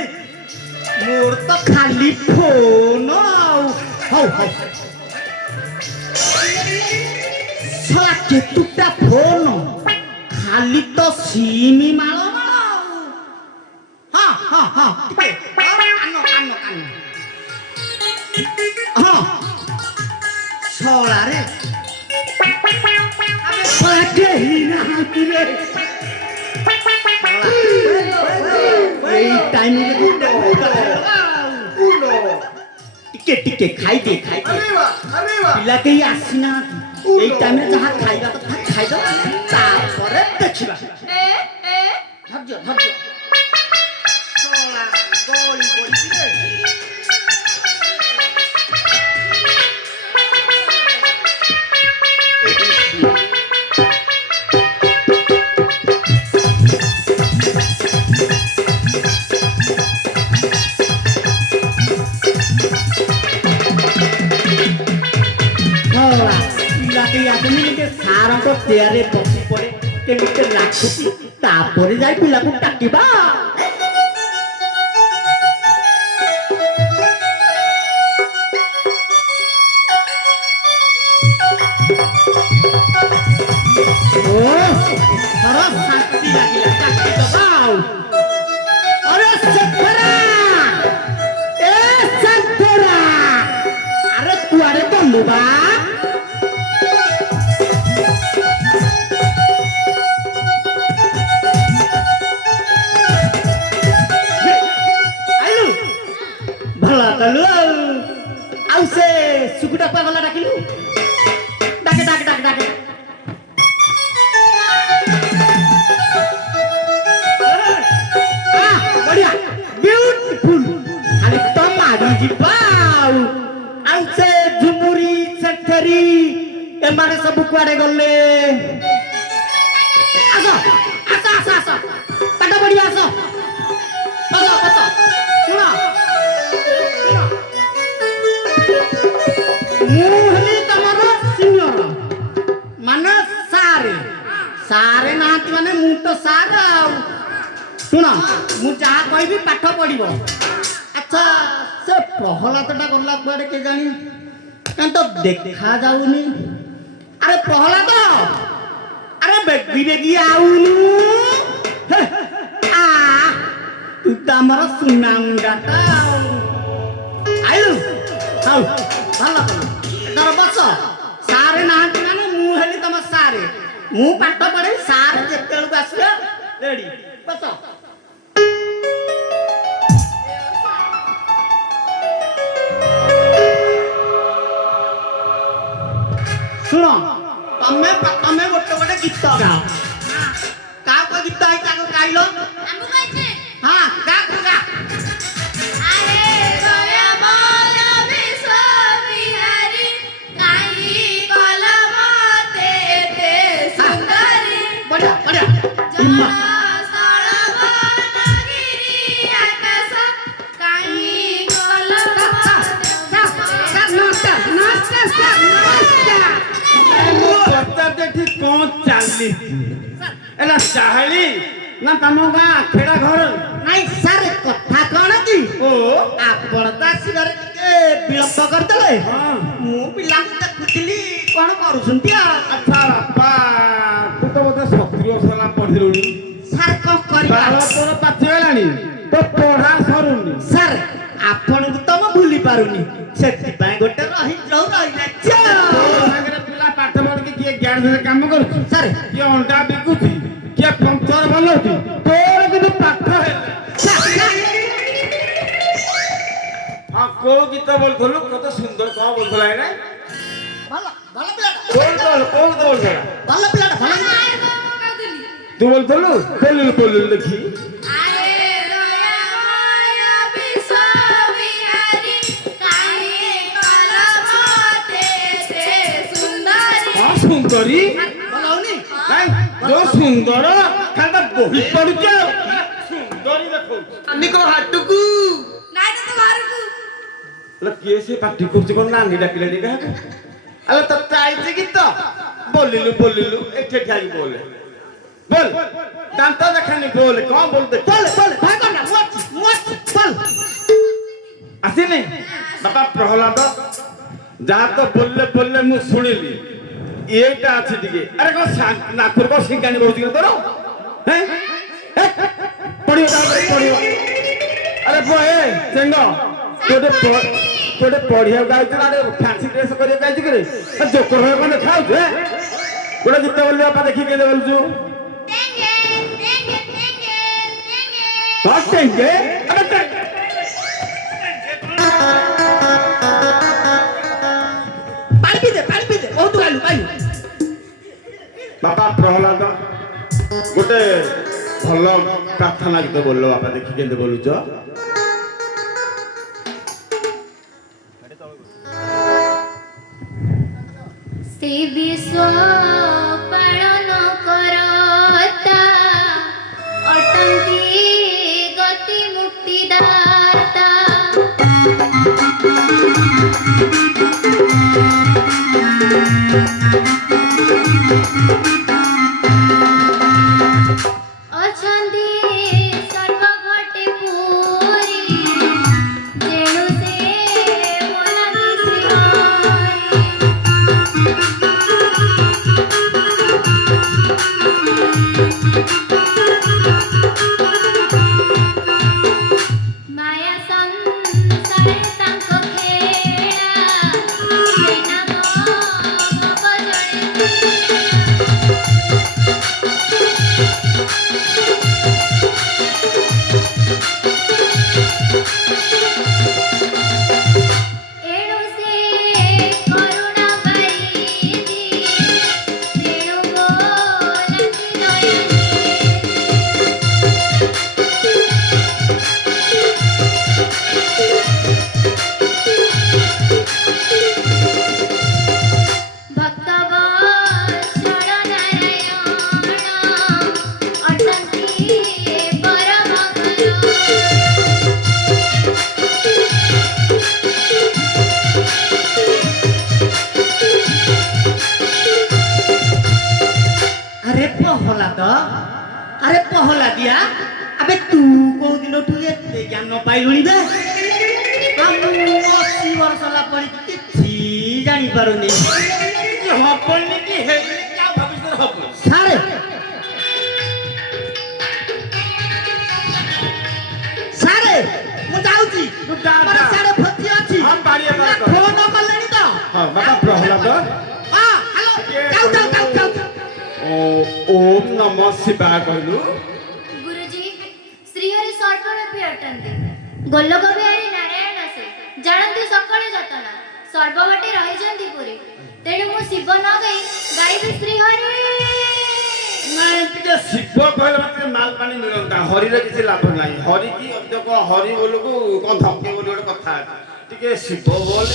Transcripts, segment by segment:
मोर तो खाली फोन केतुटा फोन खाली तो सीमी माल हाँ हाँ हाँ कानो कानो कानो हाँ सोलारे पाके ही ना रे टाइम टिके टिके खाई दे पिला के आसीना এই টাইমে যাহা খাইবা কথা খাইদ তারপরে দেখিবা ধৈর্য ধৈর্য সোলা গড়ি গড়ি রে सारा को तेरे बसी पड़े केमिते राखुची तापरे जाई पिला को टाकीबा ओ सारा शांति लागिला टाकी दबाओ अरे सफरा ए सफरा अरे कुआरे बोलू बा से सुकुटा पागला डाकिलु डाके डाके डाके डाके बढ़िया ब्यूटीफुल खाली तो मारी जिबाउ आउ से झुमुरी सेठरी ए माने सब कुआडे गले आसो आसो आसो आसो पाटा बढ़िया आसो पासो पासो सुनो मुहली तमरो सिनियर माने सारे सारे नाती माने मु तो सारा सुना मु जा कहबी पाठ पढिबो अच्छा से प्रहलादटा गला कुआडे के जानी कान तो देखा जाउनी अरे प्रहलाद अरे बेगी बेगी आउनु आ तू त हमर सुना मुंडाटा आयु आउ भलो तर बस सारे नाती माने मु हेली तम सारे मु पाठ पढे सारे जेतेल को आसियो रेडी बस सुनो तमे तमे गोटे गोटे गीत गाओ का को गीत आई ताको गाइलो हमु गाइछे हां गा गा अरे गया बोल विश्व विहारी काई कलमते ते सुंदरी बढ़िया बढ़िया एला चाहली ना तमगा खेड़ा घर नहीं सर कथा कोन की ओ आपण दासी घर के विलंब करतले हां मु पिला देखुतली कोन करूछंती अच्छा बापा तू तो बोते 70 साल पढिलुनी सर ବାଳ ତୋର ପାଚିଗଲାଣି ତ ପଢା ସରୁନି ସାର୍ ଆପଣଙ୍କୁ ତ ମୁଁ ଭୁଲି ପାରୁନି ସେଥିପାଇଁ ଗୋଟେ ରହିଲା ତୋ ସାଙ୍ଗରେ ପିଲା ପାଠ ପଢିକି କିଏ ଗ୍ୟାରେଜରେ କାମ କରୁଛି ସାର୍ କିଏ ଅଣ୍ଡା ବିକୁଛି କିଏ ପଞ୍ଚର ବନଉଛି ତୋର କିନ୍ତୁ ପାଠ ହେଲା ହଁ କୋଉ ଗୀତ ବୋଲୁଥିଲୁ କତ ସୁନ୍ଦର କଣ ବୋଲୁଥିଲା ଏଇନା ଭଲ ଭଲ ପିଲାଟା କୋଉ ଗୀତ ବୋଲୁଥିଲା ଭଲ ପିଲାଟା ଭଲ ପିଲାଟା। ଆଏ ମୁଁ କହୁଥିଲି ତୁ ବୋଲୁଥିଲୁ ବୋଲିଲୁ ଦେଖି ଆଏ ଦୟାମୟ ବିଶ୍ୱବିହାରୀ କାହିଁ କଲ ମତେ ଏତେ ସୁନ୍ଦରୀ ହଁ ସୁନ୍ଦରୀ ଭଲ ହଉନି ନାଇଁ ଯୋଉ ସୁନ୍ଦର ଖାଲି ତ ବହି ପଡୁଛି ଆଉ ସୁନ୍ଦରୀ ଦେଖଉଛି ଆନିକ ହାଟକୁ ନାଇଁ ତ ଘରକୁ ହେଲେ କିଏ ସେ ପାଟି କରୁଛି କଣ ନାନୀ ଡାକିଲାନି କାହାକୁ ଆରେ ତତେ ଆଇଛି ଗୀତ ବୋଲିଲୁ ଏଠି ଆଇ ବୋଲେ ବୋଲ ଦାନ୍ତ ଦେଖାନି ବୋଲେ କଣ ବୋଲ ଦେଖ ବୋଲ ଭାଗ ନା ମୁଁ ଅଛି ବୋଲ ଆସିନି ବାପା ପ୍ରହ୍ଲାଦ ଯାହା ତ ବୋଲଲେ ମୁଁ ଶୁଣିଲି ଏଇଟା ଅଛି ଟିକେ ଆରେ କଣ ନାକୁର କଣ ସିଙ୍ଗାଣି ବହୁଛି ତୋର ପଡିବ ତାପରେ ପଡିବ ଆରେ ପୁଅ ଏ ଚେଙ୍ଗ ତୋଟେ ପଢିବାକୁ ଆଇଛୁ ନା ଫ୍ୟାନ୍ସି ଡ୍ରେସ୍ କରିବାକୁ ଆଇଛୁ କି ଜୋକର ଭାଇ କଣ ଖାଉଛୁ ଗୋଟେ ଗୀତ ବୋଲିବା ବାପା ଦେଖିକି କେତେ ବୋଲୁଛୁ ଟେଙ୍ଗେ ଟେଙ୍ଗେ ଟେଙ୍ଗେ ଟେଙ୍ଗେ ହଁ ଟେଙ୍ଗେ ପାଣି ପିଦେ ବହୁତ ଗାଲୁ ବାପା ପ୍ରହ୍ଲାଦ ଗୋଟେ ଭଲ ପ୍ରାର୍ଥନା ଗୀତ ବୋଲ ବାପା ଦେଖି କେମିତି ବୋଲୁଛ ସେ ବିଶ୍ୱ ପାଳନ କରତା ଅଟନ୍ତି ଗତି ମୁକ୍ତିଦାତା ଅଛନ୍ତି ସର୍ବଘଟେ ପୁରୀ ଯେଣୁ ସେ ବୋଲାନ୍ତି ମାୟା ସଂସାରେ ତାଙ୍କ ଖେଳା ସେ ନାମ ବଦଳେ ଏଣୁ ସେ କରୁଣା ବାରିଧି ତେଣୁ ବୋଲାନ୍ତି ଭକ୍ତବତ୍ସଳ ନାରାୟଣ ଅଟନ୍ତି ପରମ ଗୁରୁ ଆରେ ପହଲାଦିଆ ଆବେ ତୁ କୋଉ ଦିନଠୁ ଏତେ ଜ୍ଞାନ ପାଇଲୁଣି ବେ ମୁଁ 80 ବର୍ଷ ହେଲା ପଢିଛି କିଛି ଜାଣିପାରୁନି ହବନି କି ହେଇନି ଆଉ ଭବିଷ୍ୟତରେ ହବ ସାରେ ସାରେ ମୁଁ ଯାଉଛି ଆମର ସାରେ ଭୋଜି ଅଛି ହଁ ବାଡ଼ିଆ ବାଡ଼ିଆ କର। ଫୋନ କଲେଣି ତ ହଁ ବାପା ପ୍ରହ୍ଲାଦ ହଁ ହ୍ୟାଲୋ ଯାଉ ଓମ୍ ନମଃ ଶିବାୟ କହିଲୁ ଗୁରୁଜୀ ଶ୍ରୀହରି ସର୍ବବ୍ୟାପୀ ଅଟନ୍ତି ଗୋଲକ ବିହାରୀ ନାରାୟଣ ସେ ଜାଣନ୍ତି ସକଳ ଯତନ ସର୍ବବାଟେ ରହିଛନ୍ତି ପୁରୀ ତେଣୁ ମୁଁ ଶିବ ନ ଗାଇ ଗାଇବି ଶ୍ରୀହରି ନାଇଁ ଟିକେ ଶିବ କହିଲେ ମତେ ମାଲ ପାଣି ମିଳନ୍ତା ହରିରେ କିଛି ଲାଭ ନାହିଁ ହରି କି ଅଧିକ ହରି ବୋଲକୁ କଣ ଧମକେ ବୋଲି ଗୋଟେ କଥା ଅଛି ଟିକେ ଶିବ ବୋଲ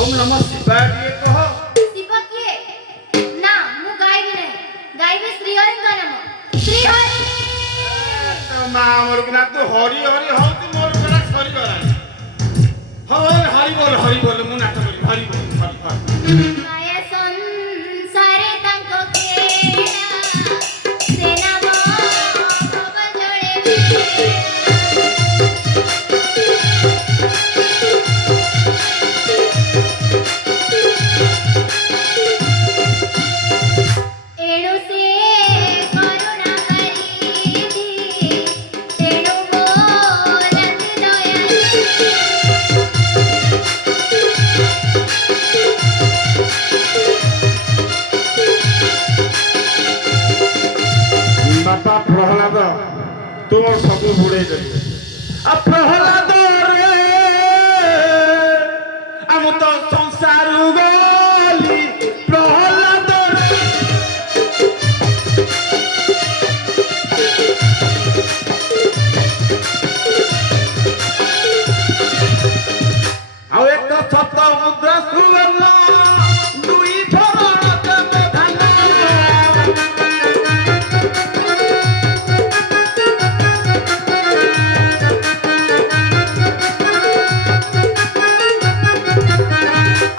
ଓମ୍ ନମଃ ଶିବାୟ ଟିକେ କହ ଶିବ କିଏ ନା ମୁଁ ଗାଇବି ନାହିଁ ଗାଇବି ଶ୍ରୀହରିଙ୍କ ନାମ ଶ୍ରୀହରି ମା ମୋର କିନା ତୁ ହରି ହଉଛି ମୋର ପୁରା ସରିଗଲାଣି ହରି ବୋଲ ମୁଁ ନାଟ କରିବି ହରି ବୋଲ ମାୟା ସଂସାରେ ତାଙ୍କ ଖେଳା ସେ ନାମ ବଦଳେ ଏଣୁ ସେ କରୁଣା ବାରିଧି ପ୍ରହ୍ଲାଦ ତୋର ସବୁ ବୁଡ଼େଇ ଦେବି। ପ୍ରହ୍ଲାଦ ରେ ଆମ ତ ସଂସାର ଗଲି ପ୍ରହ୍ଲାଦ ରେ। ଆଉ ଏକ ସତ ମୁଦ୍ରା ସୁବର୍ଣ୍ଣ ଦୁଇ ଧରଣ ଦେବେ ଧାନ।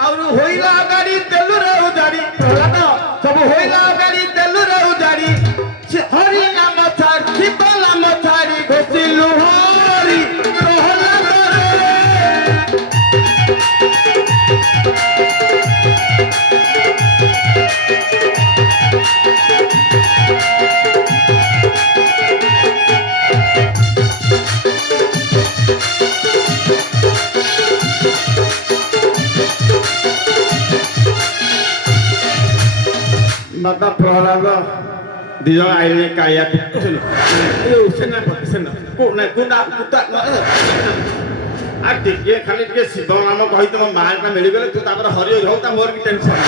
ଆଉ ହୋଇଲା ଗାଡ଼ି ତେଲୁରେ ଉଜାଡ଼ି ପ୍ରହ୍ଲାଦ ସବୁ ହୋଇଲା ଗାଡ଼ି ତେଲୁରେ ଉଜାଡ଼ି ହରି ନାମ ଛାଡ଼ି ଶିବ ନାମ ଛାଡ଼ି ଘୋଷିଲୁ ହରି ପ୍ରହ୍ଲାଦ ରେ। ବାବା ପ୍ରହ୍ଲାଦ ଦି ଜଣ ଆଇଲେ କାଳିଆ আর ଟିକେ ଖାଲି ଟିକେ ଶିବ ନାମ କହି ତମ ମାଟା ମିଳିଗଲେ ତୁ ତାପରେ ହରି ହଉ ତା ମୋର ବି ଟେନସନ।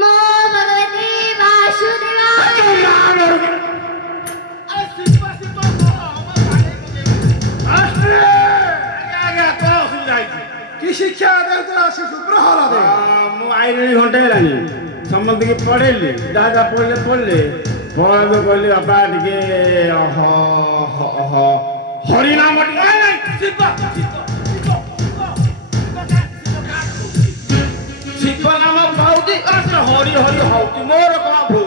ନମୋ ଭଗବତେ ବାସୁଦେବାୟ। কি শিক্ষা দেওয়া শিশু প্রহ্লাদ ମୁଁ ଆଇଲିଣି ଘଣ୍ଟେ ହେଲାଣି ସମସ୍ତଙ୍କୁ ପଢେଇଲି ଯାହା ଯାହା ପଢିଲେ ପ୍ରହ୍ଲାଦ କହିଲି ବାପା ଟିକେ ହରିନାମ ଶିବ ନାମ ପାଉଛି ହରି ହରି ହଉଛି ମୋର କଣ ଭୁଲ।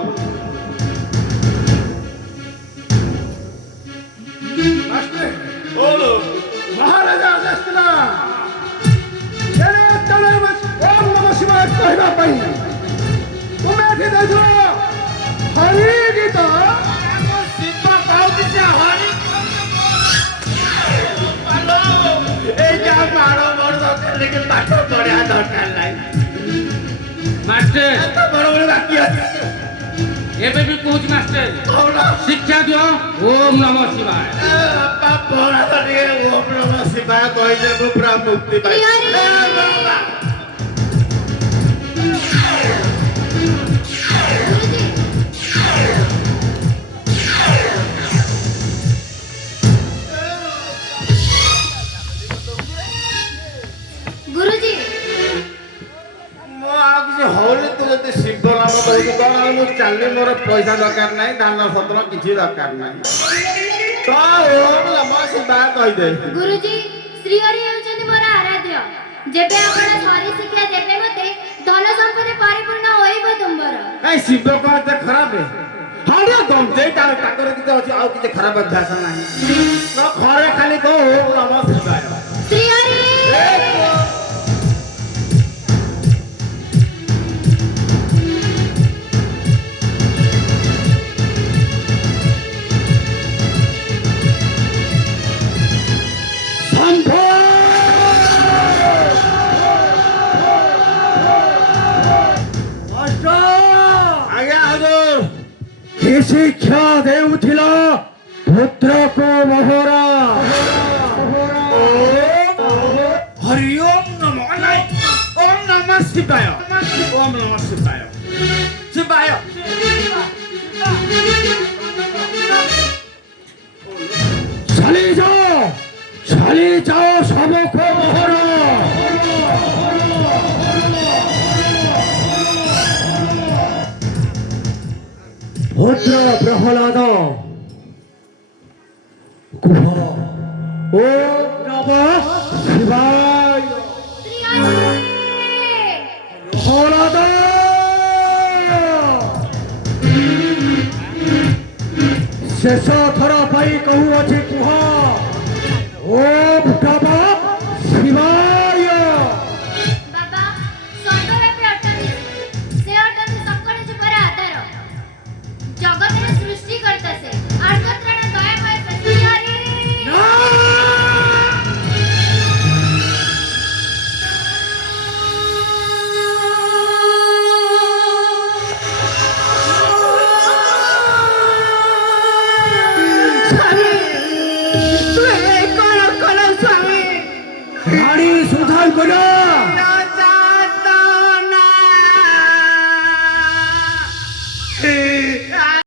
ମହାରାଜା ଆସିଥିଲା ଓମ୍ ନମ ଶିବାୟ କହିବା ପାଇଁ ତୁମେ ଏଠି ଦେଇଥିଲ ହରି ଗୀତ। ଶିବ ପାଉଛି ସେ ହରି এইটা বড় বড় দরকার লেগে পাঠ পড়া দরকার নাই মাস্টার এত বড় বড় বাকি আছে ଏବେ ବି କହୁଛି ମାଷ୍ଟର ଶିକ୍ଷା ଦିଅ ଓମ୍ ନମ ଶିବାୟ। ବାପା ପଢା ତ ଟିକେ ଓମ୍ ନମ ଶିବାୟ କହିଲେ ମୁଁ ପୁରା ମୁକ୍ତି ପାଇବି। ଗୁରୁଜୀ ମୁଁ ଆଉ କିଛି ହଉନି ତୁ ଯଦି ଶିବ ନାମ କହୁଛୁ କଣ ଆଉ ମୁଁ ଚାଲି ମୋର ପଇସା ଦରକାର ନାହିଁ ଧାନ ସତ୍ର କିଛି ଦରକାର ନାହିଁ ତ ଓମ୍ ନମ ଶିବାୟ କହିଦେ। ଗୁରୁଜୀ ଶ୍ରୀହରି ହେଉଛନ୍ତି ମୋର ଆରାଧ୍ୟ। ଯେବେ ଆପଣ ହରି ଶିକ୍ଷା ଦେବେ ମତେ ଧନ ସମ୍ପତ୍ତି ପରିପୂର୍ଣ୍ଣ ହୋଇବ ତୁମ୍ଭର। କାଇଁ ଶିବ କଣ ଏତେ ଖରାପ ହଁ ଟିକେ ଗଞ୍ଜେଇ ତାଙ୍କର କିଛି ଅଛି ଆଉ କିଛି ଖରାପ ଅଭ୍ୟାସ ନାହିଁ ଘରେ ଖାଲି କହ ଓମ୍ ନମ ଶିବାୟ। ଶ୍ରୀହରି শিক্ষা দেউছিল পুত্রକୁ মোহরা হরি ওম নম নাই ওম নম শিবায় ওম নম শিবায় শিবায় চালি যাও সবক মোহরা পুত্র প্রহ্লাদ কুহ ওম নমঃ শিবায়। প্রহ্লাদ শেষ থর পাই কহুଅଛି কুহ ওম নমঃ শিবায়। ବାବା ସର୍ବବ୍ୟାପୀ ଅଟନ୍ତି। ସେ ଅଟନ୍ତି ସକଳ ଜୀବର ଆଧାର। ଜଗତର ସୃଷ୍ଟିକର୍ତ୍ତା ସେ ଆର୍ତ୍ତତ୍ରାଣ ଦୟାମୟ ସେ ଶ୍ରୀହରି। স্বামী তুই এই কল কল স্বামী রানী সুধান কইরা